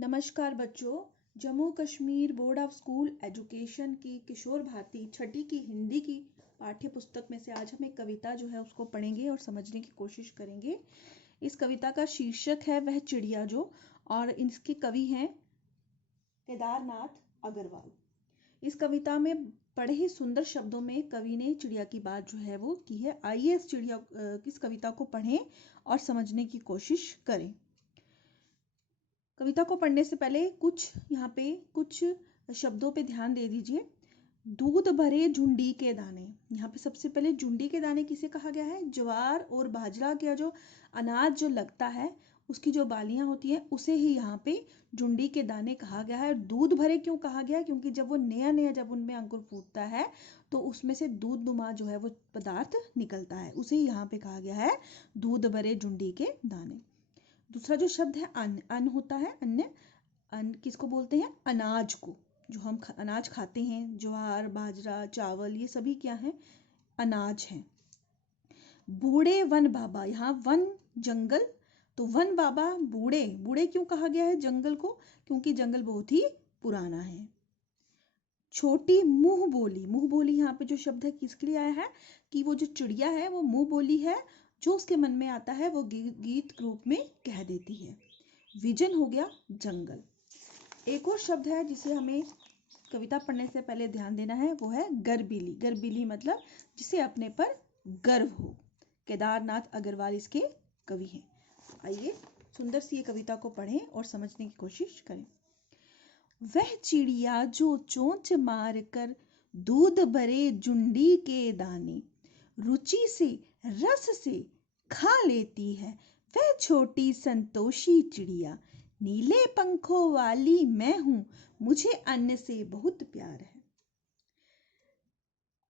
नमस्कार बच्चों। Jammu Kashmir board of school education की किशोर भारती छठी की हिंदी की पाठ्य पुस्तक में से आज हम एक कविता जो है उसको पढ़ेंगे और समझने की कोशिश करेंगे। इस कविता का शीर्षक है वह चिड़िया जो, और इसके कवि हैं केदारनाथ अग्रवाल। इस कविता में बड़े ही सुंदर शब्दों में कवि ने चिड़िया की बात जो है वो की है। आइए इस कविता को पढ़ें और समझने की कोशिश करें। कविता को पढ़ने से पहले कुछ शब्दों पे ध्यान दे दीजिए। दूध भरे झुंडी के दाने, यहाँ पे सबसे पहले झुंडी के दाने किसे कहा गया है? ज्वार और बाजरा का जो अनाज जो लगता है उसकी जो बालियां होती हैं उसे ही यहाँ पे झुंडी के दाने कहा गया है। दूध भरे क्यों कहा गया? क्योंकि जब वो नया जब उनमें अंकुर फूटता है तो उसमें से दूध नुमा जो है वो पदार्थ निकलता है, उसे ही यहाँ पे कहा गया है दूध भरे झुंडी के दाने। दूसरा जो शब्द है अन्न, अन्न होता है अन्य। अन्न किसको बोलते हैं? अनाज को, जो हम अनाज खाते हैं, ज्वार बाजरा चावल ये सभी क्या हैं? अनाज हैं। बूढ़े वन बाबा, यहाँ वन जंगल, तो वन बाबा बूढ़े, बूढ़े क्यों कहा गया है जंगल को? क्योंकि जंगल बहुत ही पुराना है। छोटी मुंह बोली, मुंह बोली यहाँ पे जो शब्द है किसके लिए आया है? कि वो जो चिड़िया है वो मुंह बोली है, जो उसके मन में आता है वो गीत रूप में कह देती है। विजन हो गया जंगल। एक और शब्द है जिसे हमें कविता पढ़ने से पहले ध्यान देना है, वो है गर्बीली। गर्बीली मतलब जिसे अपने पर गर्व हो। केदारनाथ अग्रवाल इसके कवि हैं। आइए सुंदर सी ये कविता को पढ़ें और समझने की कोशिश करें। वह चिड़िया जो चोंच मार कर दूध भरे झुंडी के दाने रुचि से रस से खा लेती है, वह छोटी संतोषी चिड़िया, नीले पंखों वाली मैं हूं, मुझे अन्न से बहुत प्यार है।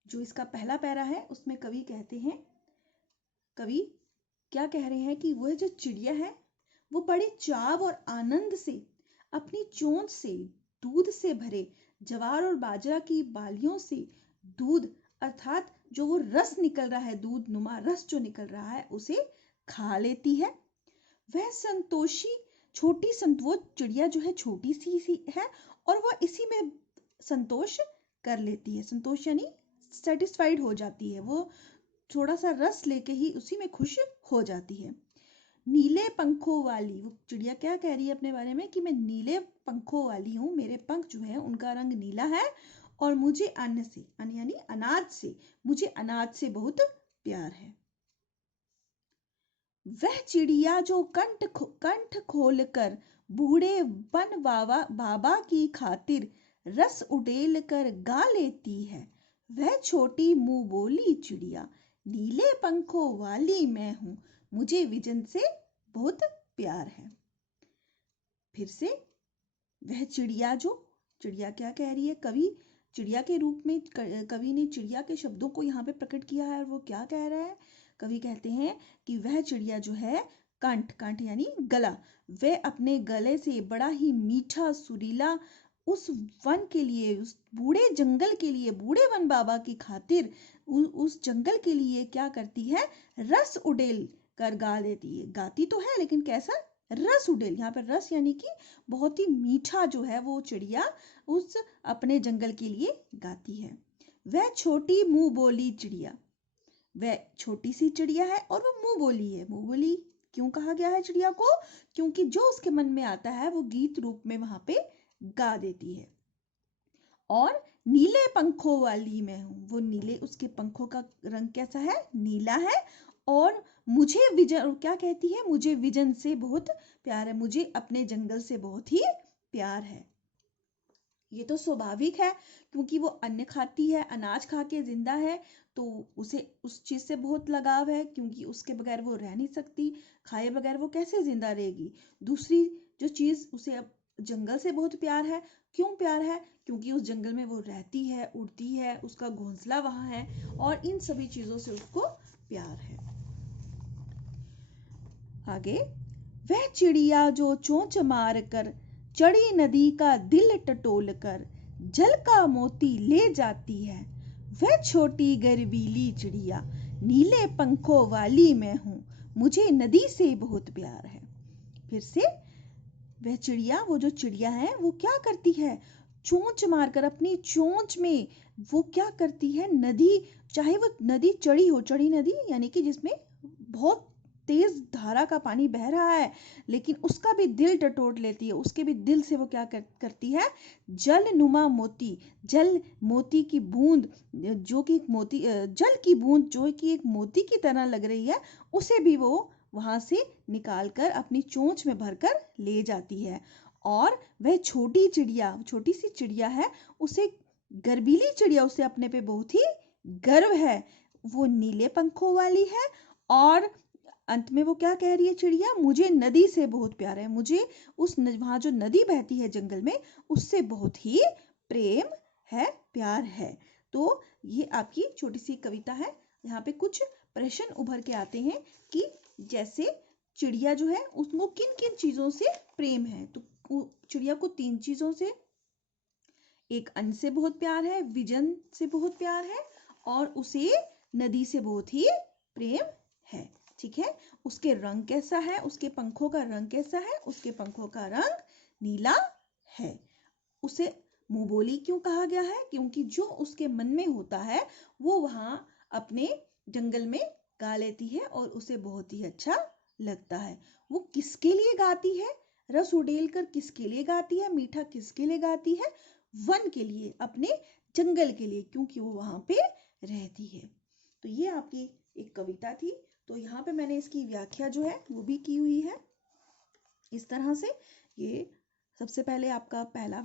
जो इसका पहला पैरा है उसमें कवि कहते हैं, कवि क्या कह रहे हैं कि वह जो चिड़िया है वो बड़े चाव और आनंद से अपनी चोंच से दूध से भरे ज्वार और बाजरा की बालियों से दूध अर्थात जो वो रस निकल रहा है, दूध नुमा रस जो निकल रहा है उसे खा लेती है। वह संतोषी वो चिड़िया जो है छोटी सी है और वह इसी में संतोष कर लेती है। संतोष यानी सेटिस्फाइड हो जाती है, वो थोड़ा सा रस लेके ही उसी में खुश हो जाती है। नीले पंखों वाली, वो चिड़िया क्या कह रही है अपने बारे में कि मैं नीले पंखों वाली हूँ, मेरे पंख जो है उनका रंग नीला है और मुझे अन्न से, अन्न यानी अनाज से, मुझे अनाज से बहुत प्यार है। वह चिड़िया जो कंठ खोल कर बूढ़े वन बाबा की खातिर रस उड़ेल कर गा लेती है, वह छोटी मुंह बोली चिड़िया, नीले पंखों वाली मैं हूं, मुझे विजन से बहुत प्यार है। फिर से वह चिड़िया जो, चिड़िया क्या कह रही है? कवि चिड़िया के रूप में कवि ने चिड़िया के शब्दों को यहाँ पे प्रकट किया है और वो क्या कह रहा है? कवि कहते हैं कि वह चिड़िया जो है कंठ यानी गला, वह अपने गले से बड़ा ही मीठा सुरीला उस वन के लिए, उस बूढ़े जंगल के लिए, बूढ़े वन बाबा की खातिर उस जंगल के लिए क्या करती है? रस उड़ेल कर गा देती है। गाती तो है लेकिन कैसा? रस उड़ेल। यहाँ पर रस यानी कि बहुत ही मीठा जो है वो चिड़िया उस अपने जंगल के लिए गाती है। वह छोटी मुंह बोली चिड़िया, वह छोटी सी चिड़िया है और वो मुंह बोली है। मुंह बोली क्यों कहा गया है चिड़िया को? क्योंकि जो उसके मन में आता है वो गीत रूप में वहां पे गा देती है। और नीले पंखों वाली मैं हूं, वो नीले, उसके पंखों का रंग कैसा है? नीला है। और मुझे विजन, क्या कहती है? मुझे विजन से बहुत प्यार है, मुझे अपने जंगल से बहुत ही प्यार है। ये तो स्वाभाविक है क्योंकि वो अन्न खाती है, अनाज खा के जिंदा है, तो उसे उस चीज से बहुत लगाव है क्योंकि उसके बगैर वो रह नहीं सकती, खाए बगैर वो कैसे जिंदा रहेगी। दूसरी जो चीज, उसे अब जंगल से बहुत प्यार है। क्यों प्यार है? क्योंकि उस जंगल में वो रहती है, उड़ती है, उसका घोंसला वहां है और इन सभी चीजों से उसको प्यार है। आगे, वह चिड़िया जो चोंच मार कर चढ़ी नदी का दिल टटोल कर जल का मोती ले जाती है, वह छोटी गर्वीली चिड़िया, नीले पंखों वाली मैं हूं, मुझे नदी से बहुत प्यार है। फिर से, वह चिड़िया, वो जो चिड़िया है वो क्या करती है, चोंच मारकर अपनी चोंच में वो क्या करती है, नदी, चाहे वो नदी चढ़ी हो, चढ़ी नदी यानी कि जिसमें बहुत तेज धारा का पानी बह रहा है, लेकिन उसका भी दिल टटोल लेती है, उसके भी दिल से वो क्या करती है, जल नुमा मोती, जल मोती की बूंद, जो कि मोती जल की बूंद जो कि एक मोती की तरह लग रही है, उसे भी वो वहां से निकालकर अपनी चोंच में भरकर ले जाती है। और वह छोटी चिड़िया, छोटी सी चिड़िया है, उसे गर्वीली चिड़िया, उसे अपने पे बहुत ही गर्व है, वो नीले पंखों वाली है। और अंत में वो क्या कह रही है चिड़िया, मुझे नदी से बहुत प्यार है, मुझे उस वहां जो नदी बहती है जंगल में, उससे बहुत ही प्रेम है, प्यार है। तो ये आपकी छोटी सी कविता है। यहाँ पे कुछ प्रश्न उभर के आते हैं कि जैसे चिड़िया जो है उसको किन किन चीजों से प्रेम है। तो चिड़िया को 3 चीजों से, एक अन्न से बहुत प्यार है, विजन से बहुत प्यार है, और उसे नदी से बहुत ही प्रेम है। ठीक है, उसके रंग कैसा है, उसके पंखों का रंग कैसा है, उसके पंखों का रंग नीला है। उसे मुंह बोली क्यों कहा गया है, क्योंकि जो उसके मन में होता है वो वहां अपने जंगल में गा लेती है और उसे बहुत ही अच्छा लगता है। वो किसके लिए गाती है, रस उड़ेल कर किसके लिए गाती है, मीठा किसके लिए गाती है, वन के लिए, अपने जंगल के लिए, क्योंकि वो वहां पे रहती है। तो ये आपकी एक कविता थी। तो यहाँ पे मैंने इसकी व्याख्या जो है वो भी की हुई है इस तरह से। ये सबसे पहले आपका पहला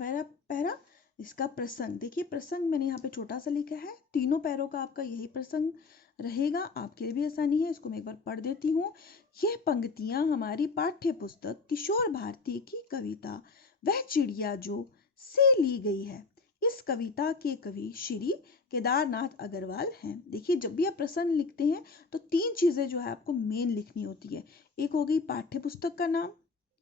पैरा, इसका प्रसंग देखिए, प्रसंग मैंने यहाँ पे छोटा सा लिखा है, तीनों पैरों का आपका यही प्रसंग रहेगा, आपके लिए भी आसानी है। इसको मैं एक बार पढ़ देती हूँ। यह पंक्तियां हमारी पाठ्य पुस्तक किशोर भारती की कविता वह चिड़िया जो से ली गई है। इस कविता के कवि श्री केदारनाथ अग्रवाल हैं। देखिए, जब भी आप प्रसंग लिखते हैं तो 3 चीजें जो है आपको मेन लिखनी होती है। एक हो गई पाठ्य पुस्तक का नाम,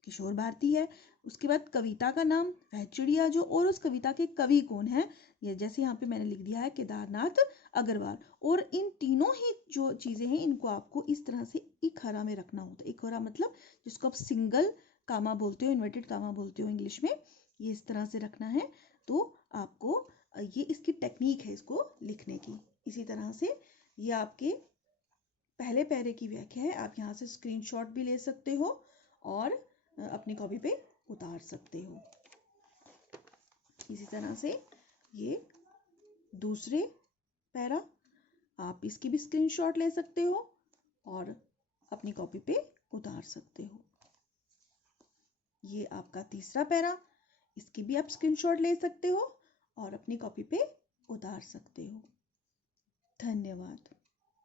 किशोर भारती है, उसके बाद कविता का नाम वह चिड़िया जो, और उस कविता के कवि कौन है, ये जैसे यहाँ पे मैंने लिख दिया है केदारनाथ अग्रवाल। और इन तीनों ही जो चीजें हैं इनको आपको इस तरह से इकहरा में रखना होता है। इकहरा मतलब जिसको आप सिंगल कामा बोलते हो, इन्वर्टेड कामा बोलते हो इंग्लिश में, ये इस तरह से रखना है। तो आपको ये इसकी टेक्निक है इसको लिखने की। इसी तरह से ये आपके पहले पैरे की व्याख्या है। आप यहाँ से स्क्रीनशॉट भी ले सकते हो और अपनी कॉपी पे उतार सकते हो। इसी तरह से ये दूसरे पैरा, आप इसकी भी स्क्रीनशॉट ले सकते हो और अपनी कॉपी पे उतार सकते हो। ये आपका तीसरा पैरा, इसकी भी आप स्क्रीनशॉट ले सकते हो और अपनी कॉपी पे उतार सकते हो। धन्यवाद।